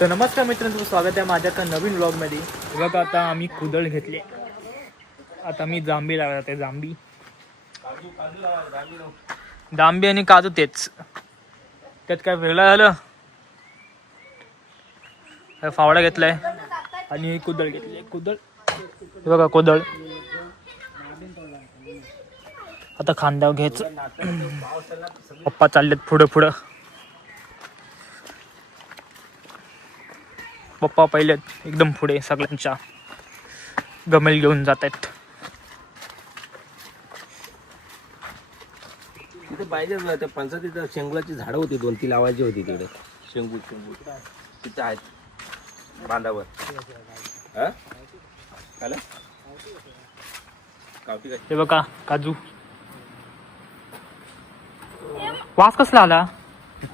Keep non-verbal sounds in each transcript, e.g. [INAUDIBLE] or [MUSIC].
तर नमस्कार मित्रांनो स्वागत आहे माझ्या का नवीन व्लॉगमध्ये बघा आता आम्ही कुदळ घेतले. आता मी जांबी लावत आहे जांबी. जांबी आणि काजू तेच. त्यात काय वेगळं झालं? फावडा घेतलाय. आणि कुदळ घेतली कुदळ. हे बघा कुदळ. आता खांद्यावर घ्यायचं. पप्पा चाललेत पुढं पुढं. पप्पा पहिले एकदम पुढे सगळ्यांच्या गमेल घेऊन जात आहेत. तिथे पाहिजे ना त्या पंचायतीत शेंगुळाची झाडं होती दोन ती लावायची होती तिकडे. शेंगूळ शेंगूळ तिथे आहेत. बांधावर. हा? हे बघा काजू. वास कसला आला?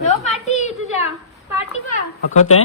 पाठी तुझ्या. पाठी का? हा खत आहे?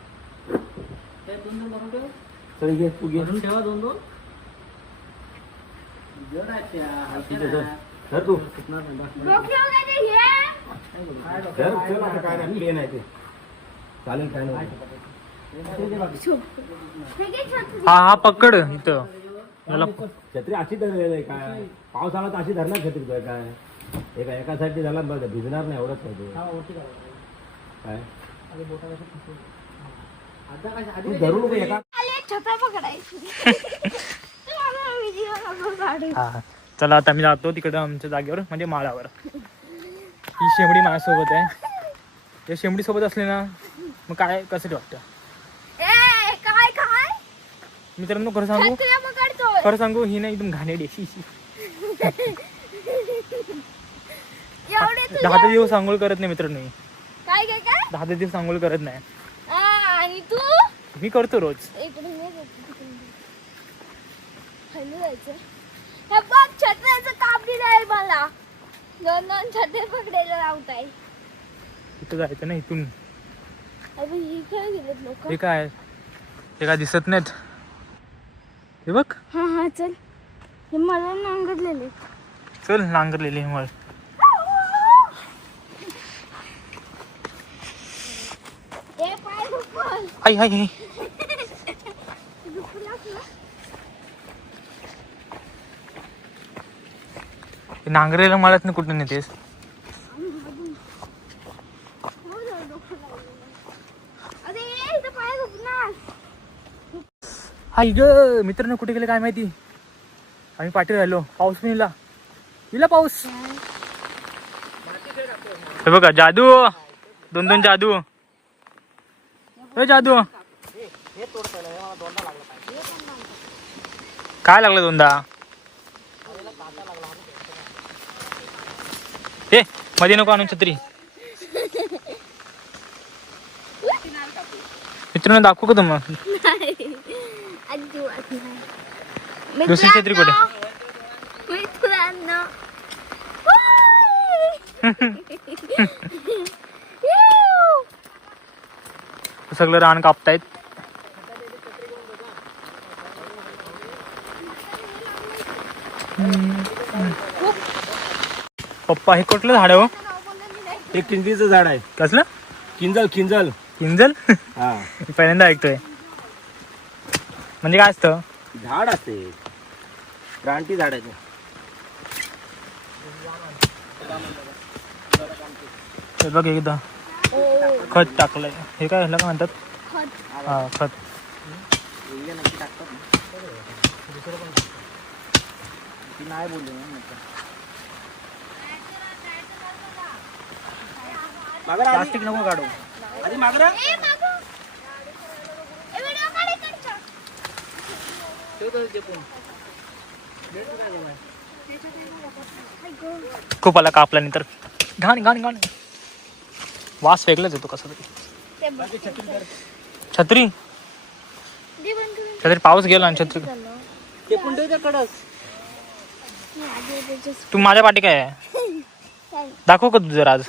चल घे तू घे ठेवा दोन दोन. धर तू डोक्यावर काय ते हे? धर चल आता काय नाही आहे ते. चालेल काय नाही. हे घे. हा हा पकड इथं. याला छत्री अशी धरलेलं आहे काय? पाऊस आला तर अशी धरणार छत्री तुला काय? एका एका साईडची झाला बघ भिजणार नाही एवढंच नाही ते. काय? पकडायची हा चला आता मी जातो तिकडं आमच्या जागेवर म्हणजे माळावर. ही शेंबडी माझ्यासोबत आहे. या शेंबडी सोबत असले ना मग काय कसं वाटतं? ए काय काय? मित्रांनो खरं सांगू? खरं सांगू ही नाही एकदम घाणेडी आहे. शी, शी. दहा ते दिवस आंघोळ करत नाही मित्रांनो दहा ते दिवस आंघोळ करत नाही. काम दिलं आहे मला. दोन दोन छत्रे पकडायला लावत आहे इथं जायचं ना इथून. ही काय हे काय? हे काय दिसत नाहीत? हे बघ. हा हा चल. हे मला नांगरलेले. चल नांगरलेली मळ पाय दुखल आई आई आई दुखला तुला हे नांगरेला मळत नाही कुठून येतेस? अरे ए, इथं पाय दुखणार. आई ग मित्रांनो कुठे गेले काय माहिती? आम्ही पाठी राहिलो पाऊस पण इला. इला पाऊस. हे बघा जादू. दोन दोन जादू. हे जादू. काय लागलं दोनदा? हे मध्ये नको आणून छत्री. मित्रांनो दाखवू का तुम्हाला? दुसरी छत्री कुठे? सगळं रान कापतायत. पप्पा हे कुठलं झाड आहे हो? हे किंजलीचं झाड आहे. कसलं? किंजल किंजल. किंजल? हा. पहिल्यांदा ऐकतोय. म्हणजे काय असतं? झाड असते. रानटी झाड आहे ते. हे बघ एकदा. खत टाकलंय. हे काय ह्याला काय म्हणतात? हा खत. राहा आधी. प्लास्टिक नको काढू. आधी. खूप आला कापला नाही तर घाण घाण घाण. वास वेगळाच येतो कसा तरी. छत्री छत्री? पाऊस गेला आणि छत्री. ते माझ्या पाठी काय? [LAUGHS] दाखव का तुझं आज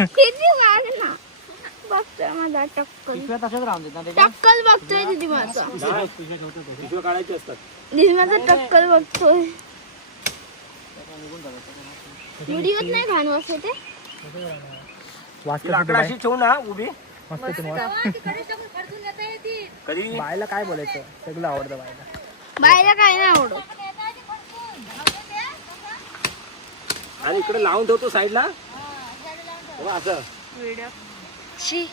किती वाढ ना बघतोय माझा टक्कल तशाच राहून देत ना टक्कल बघतोय दीदी माझा. पिशव्या काढायचे असतात. दीदी माझा टक्कल बघतोय. व्हिडिओत नाही घाण वाजते ते? वाचतं लाकडं अशी ठेवू ना उभी. मस्त तुम्हाला कधी? बायला काय बोलायचं? सगळं आवडतं बायला. बायला काय नाही आवडत. आणि इकडे लावून ठेवतो साईडला. असं शी.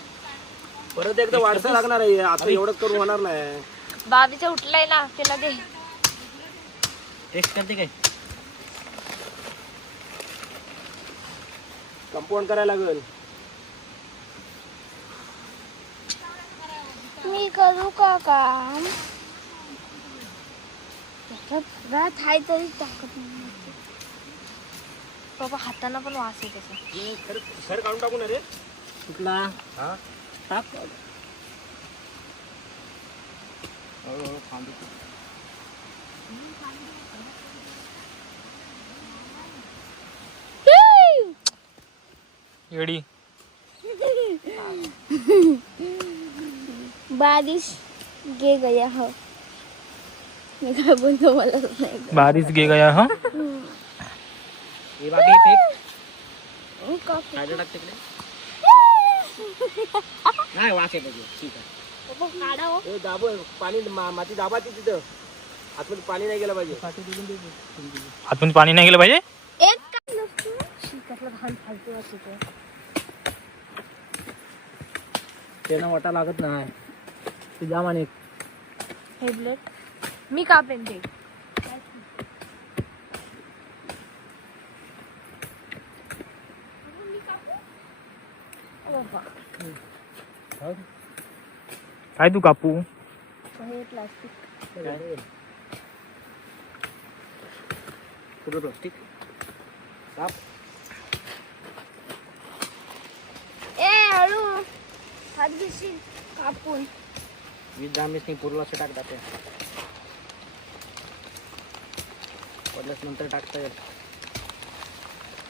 परत एकदा वाढसा लागणार आहे. आता एवढंच करून होणार नाही. बाबीचा उठलाय ना त्याला दे. टेस्ट करते काय? कंपाऊंड करायला लागेल. मी करू का काम? त्याच्यात रात हाय तरी टाकत नाही. बाबा हाताना पण वास आहे त्याचा सर काढून टाकू ना रे. कुठला? हा? टाक. येडी बारिश गे गया हो. मी काय बोलतो मला नाही बारिश गे गया हा? हे बाकी फेक टाक तिकडे? नाही वास येतो ठीक आहे. हो. दाबो पाणी माती दाबाची तिथं. आतमध्ये पाणी नाही गेलं पाहिजे. आतून पाणी नाही गेलं पाहिजे? एक काम नसतो शिकातला घाण फालतू वाचतो त्यांना वाटा लागत नाही. तू जा म्हणे. हे ब्लेड मी का पेंटे काय तू कापू? प्लास्टिक कुठं प्लास्टिक साप. ए हळू. हात घेशील कापून. वीज जामीस नाही पूर्व असं टाक टाकते पडल्यास नंतर टाकता येईल.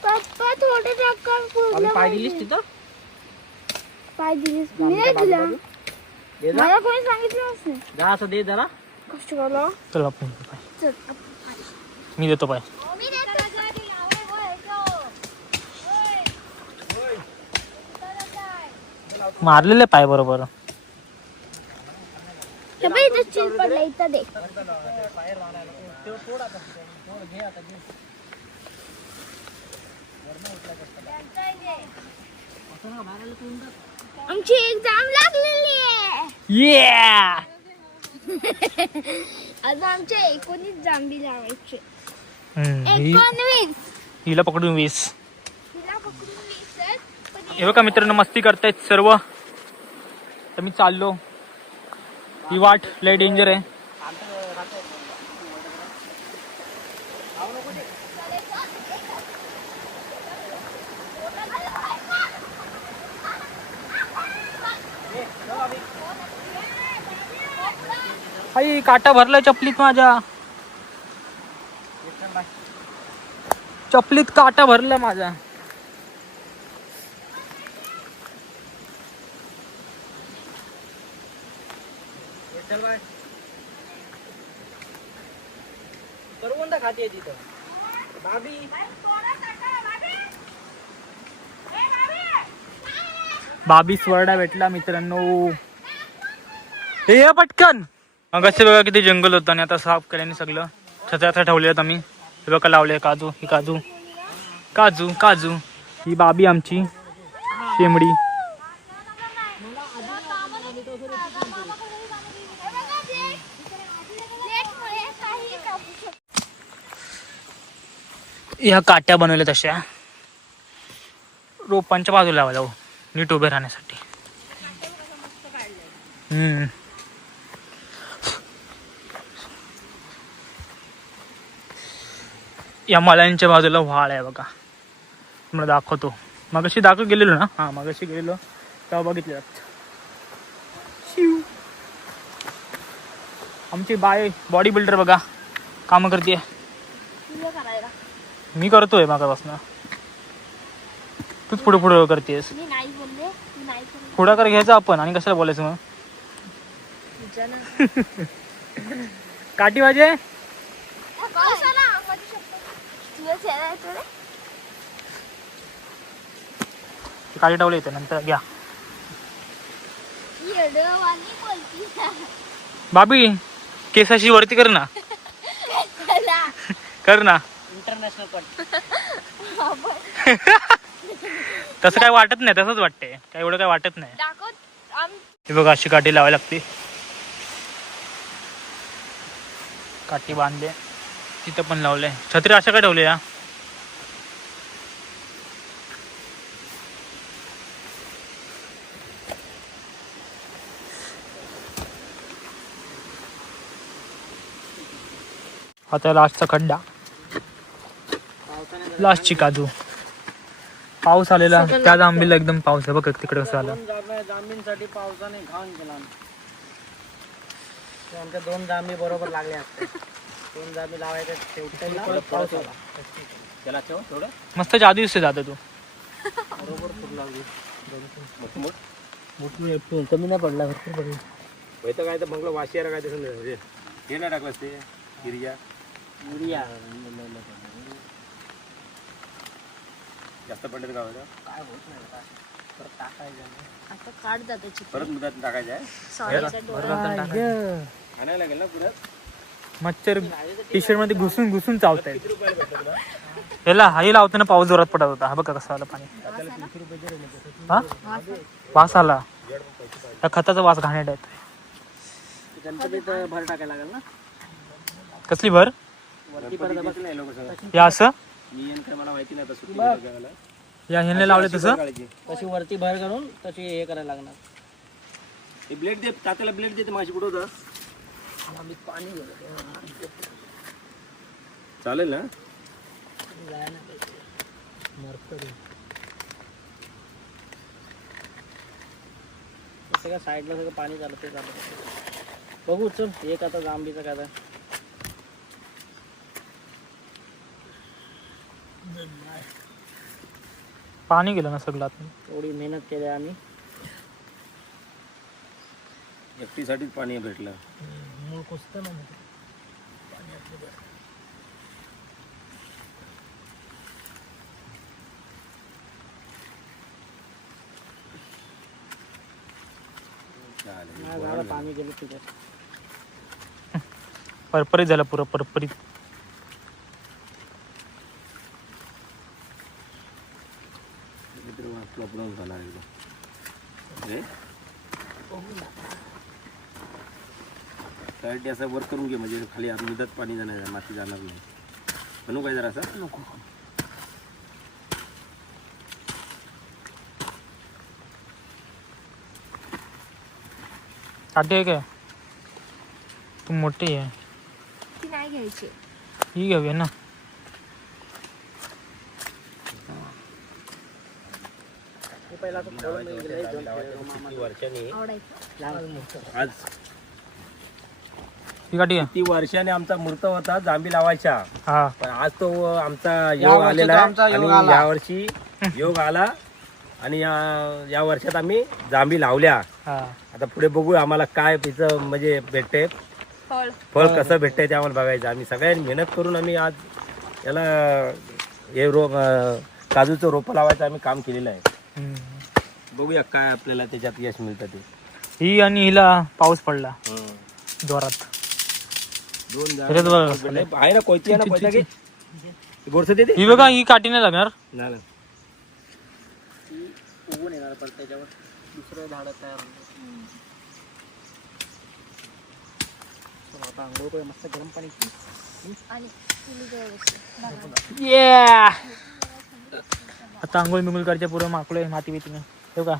पप्पा थोडे टाका पूर्ण पाय दिलीस तिथं? दिलीस. मी नाही दिला. दे जा. मला कोणी सांगितलं नसेल जा असं दे जरा. कष्ट केलं चल आपण पाय. चल. मी देतो पाय. मारलेले पाय बरोबर. हे बघ इथं चिल पडलं इथं दे. आमची एक्झाम लागलेली आहे. [LAUGHS] आमचे एकोणीस जांबी लावायचे. एकोणवीस. हिला पकडून वीस. तिला पकडून वीस आहेत, पण हे बघा मित्रांनो मस्ती करतायत सर्व. तर मी चाललो. ही वाट लय डेंजर आहे. आई काटा भरलाय चपलीत माझ्या. चपलीत काटा भरलाय माझा करवंद खाते तिथं. भाभी. बावीस वरडा भेटला मित्रांनो. हे पटकन. मग असे बघा किती जंगल होतं आणि आता साफ केल्याने सगळं. छत्र्या ठेवले आहेत आम्ही. हे बघा लावले काजू ही काजू. काजू काजू. ही बाबी आमची. शेंबडी. ह्या काट्या बनवल्या तशा रोपांच्या बाजूला लावायला हो, नीट उभे राहण्यासाठी. हम्म. या मलांच्या बाजूला व्हाळ आहे बघा. तुम्हाला दाखवतो. मगाशी दाखव गेलेलो ना? हा मगाशी गेलेलो. तेव्हा बघितले शिव. आमची बाय बॉडी बिल्डर बघा. कामं करते मी करतोय मागापासून. तूच पुढे पुढे करतेस. मी नाही बोलले तू नाही बोलले. पुढाकार घ्यायचा आपण आणि कशाला बोलायचं मग? ना काठी वाजे पाऊस आला माझी शपथ तुझं चेहरा येतो रे. काठी टावली येते नंतर घ्या. येडवानी बोलती. बाबी केसाशी वरती कर ना. [LAUGHS] कर ना. इंटरनॅशनल कट [LAUGHS] [LAUGHS] तसं काय वाटत नाही तसंच वाटते काय एवढं काय वाटत नाही. हे बघा अशी काठी लावावी लागते. काठी बांधले. तिथं पण लावले छत्री अशा काय ठेवले या आता लास्टचा खड्डा. लास्टची काजू. पाऊस आलेला त्या जांभीला एकदम पाऊस आहे बघ तिकडे कसं आला. जांभींसाठी पावसाने घाण केला दोन जांभी बरोबर लागले असते. दोन जांभी लावायचे शेवटी पाऊस आला. त्याला ठेव थोडं. मस्त जादू दिसते दादा तू. बरोबर फुल लागली. मोठ मोठ. मोठी कमी नाही पडला भरपूर पडला. काय तर बंगला वाशियाला काय तसं नाही. हे नाही टाकलं ते युरिया जास्त पडले होतं काय होत नाही आता. परत टाकायचं नाही. आता काढ जातो चित्र परत मुदात टाकायचं आहे? सॉरी आणायला लागेल ना परत मच्छर टी शर्टमध्ये घुसून घुसून चावत किती रुपयाला भेटतं तुला याला हाही लावताना पाऊस जोरात पडत होता. हा बघा कसं आलं पाणी. हा? वास आला. त्या खताचा वास घाणेट आहे गणपतीत भर टाकायला लागेल ना? कसली भर? वरती परत बघ. नाही लोक सगळं या असं? मी येईन काय मला माहिती नाही आता सुट्टी या ह्याने लावले तसं. तशी वरती भर करून तशी हे करायला लागणार. हे ब्लेड दे तात्याला ब्लेड देते माशी कुठं होता चालेल ना? सगळं साईडला सगळं पाणी चालत ते चालत बघू चल एक आता जांभीचं काय आता. पाणी गेलं ना सगळं आतून. एवढी मेहनत केली आम्ही. एकटीसाठीच पाणी भेटलं. मूळ कुसतं ना चालेल नाही झालं पाणी गेलं तिथे. परपरीत झालं पुरं परपरीत. मित्र प्रॉब्लेम झाला एकदम हे? साईडने असं वर करून घे म्हणजे खाली आत मुदत पाणी जाणार माती जाणार नाही म्हणू काय जरा असं नको आहे काय तू मोठी आहे ती नाही घ्यायची ही घेऊया ना? पहिला असं खोल नाही गेलंय, दोन किती वर्षांनी. आज ही आहे आमचा मूर्त होता जांभी लावायच्या हा. पण आज तो आमचा योग वर्षी आलेला तो आहे आमचा योग आणि आला. या वर्षी योग आला आणि या या वर्षात आम्ही जांभी लावल्या. हा. आता पुढे बघू आम्हाला काय तिचं म्हणजे भेटते. फळ. फळ कसं भेटतंय ते आम्हाला बघायचं. आम्ही सगळ्यांनी मेहनत करून आम्ही आज याला हे रोप अं, काजूचं रोपं लावायचं आम्ही काम केलेलं आहे. बघूया काय आपल्याला त्याच्यात यश मिळतं ते. ही आणि हिला पाऊस पडला. जोरात. दोन त्याच्यात बघा. झाडं आहे ना कोयती आहे ना कोयता घे बोरसं देते? ही बघा ही काठी नाही लागणार. नाही ना. उगवून येणार परत त्याच्यावर दुसरं झाड तयार होणार चला, आता आंघोळ करूया, मस्त गरम पाणी. Yeah! आता आंघोळ मिंगोळ करायच्या पुरं माकलोय माती बितीने ठेव का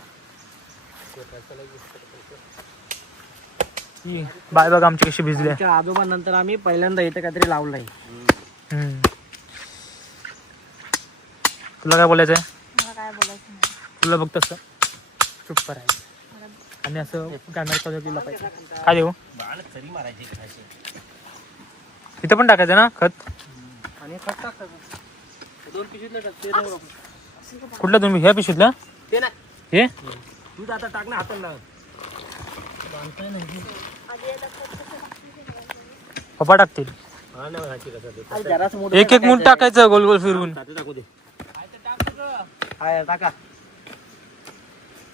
ही बाय बघा आमची कशी भिजली आहे. आमच्या नंतर आम्ही पहिल्यांदा इथे काहीतरी लावलंय हम्म. तुला काय बोलायचंय मला काय बोलायचं नाही. तुला फक्त असं सुपर आहे आणि असं कॅमेरा चालू केला पाहिजे काय देऊ इथं पण टाकायचं ना खत आणि खत टाक त्याचं. दोन पिशवीतले टाक ते देऊ नको. कुठलं तुम्ही? ह्या पिशवीतला ते ना. हे? तू आता टाक ना हाताला. पप्पा टाकतील. हा एक एक मूठ टाकायचं गोल गोल फिरवून. टाकू दे. टाका.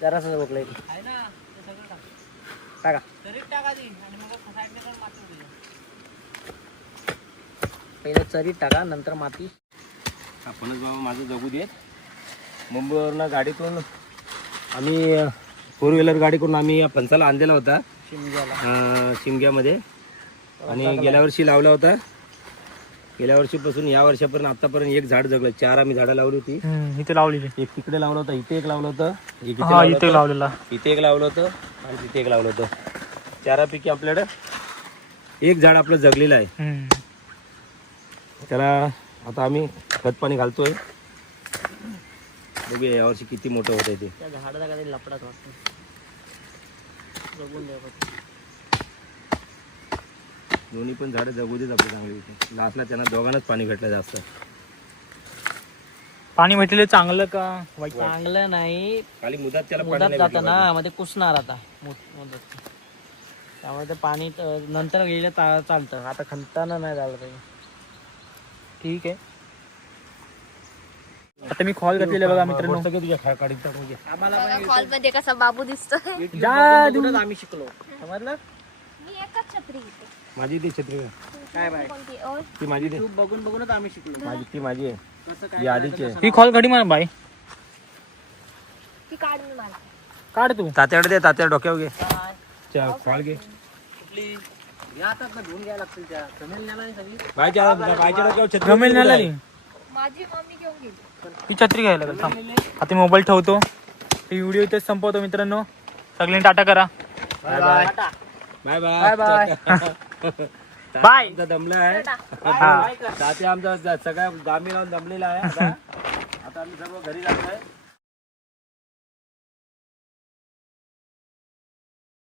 जरासं बघलं. टाका. पहिलं चरीत टाका नंतर माती. आपणच बाबा माझं जगू देत. मुंबईवरनं गाडीतून आम्ही फोर व्हीलर गाडी करून आम्ही या फणसाला आणलेला होता. शिमग्याला. अं, शिमग्यामध्ये. आणि गेल्या वर्षी लावला होता. गेल्या वर्षीपासून या वर्षापर्यंत आतापर्यंत एक झाड जगलं. चार आम्ही झाडं लावली होती. हम्म, इथे लावलेली. एक तिकडे लावलं होतं इथे एक लावलं होतं. एक इथे हा लावलं इथे होतं, लावलेला. इथे एक लावलं होतं आणि तिथे एक लावलं होतं. चारापैकी आपल्याकडं एक झाड आपलं जगलेलं आहे. हम्म. त्याला आता आम्ही खत पाणी घालतोय. बघूया यावर्षी किती मोठं होत आहे ते. त्या झाडाला काहीतरी लपडात वाटतं. बघून द्या फक्त. दोन्ही पण झाडं जगू देत आपली चांगली होती लास्टला त्यांना दोघांनाच पाणी भेटलं जास्त. पाणी भेटलेलं चांगलं का? वाईट. चांगलं नाही. खाली मुदात त्याला मुदत जातं भेटलं ना. मध्ये कुसणार आता. मुद- मुदत. त्यामुळे ते पाणी त- नंतर गेलं चालतं. आता खंताना नाही झालं पाहिजे. ठीक आहे. आता मी कॉल घातलेला बघा मित्रांनो. घे तुझ्या खा- काढीत टाक म्हणजे. आम्हाला हॉल मध्ये कसा बाबू दिसतोय जादू. बघूनच आम्ही शिकलो. समजलं? मी एकच छत्री घेते. माझी ती छत्री का? काय बाय? ती माझी तू बघून बघूनच आम्ही शिकलो. माझी ती माझी आहे. कसं ही आधीची आहे. ही कॉल घडी म्हणा बाई. ती काढ मी मला. काढ तू. तात्याकडे दे तात्या डोक्यावर घे. च्या, फळ घे. कुठली? सगळी. बायच्या बायच्या डोक्यावर छत्री माझी मम्मी घेऊन गेली. ही छत्री घ्यायला लागेल थांब. आता मोबाईल ठेवतो. ही व्हिडिओ इथेच संपवतो मित्रांनो. सगळ्यांनी टाटा करा. Bye bye. Tata. Bye. Bye bye. Bye. [LAUGHS] Bye दमला आहे. हा. तात्या आमचा सगळ्या गामी लावून दमलेला आहे आता. [LAUGHS] आता आम्ही सर्व घरी जातो आहे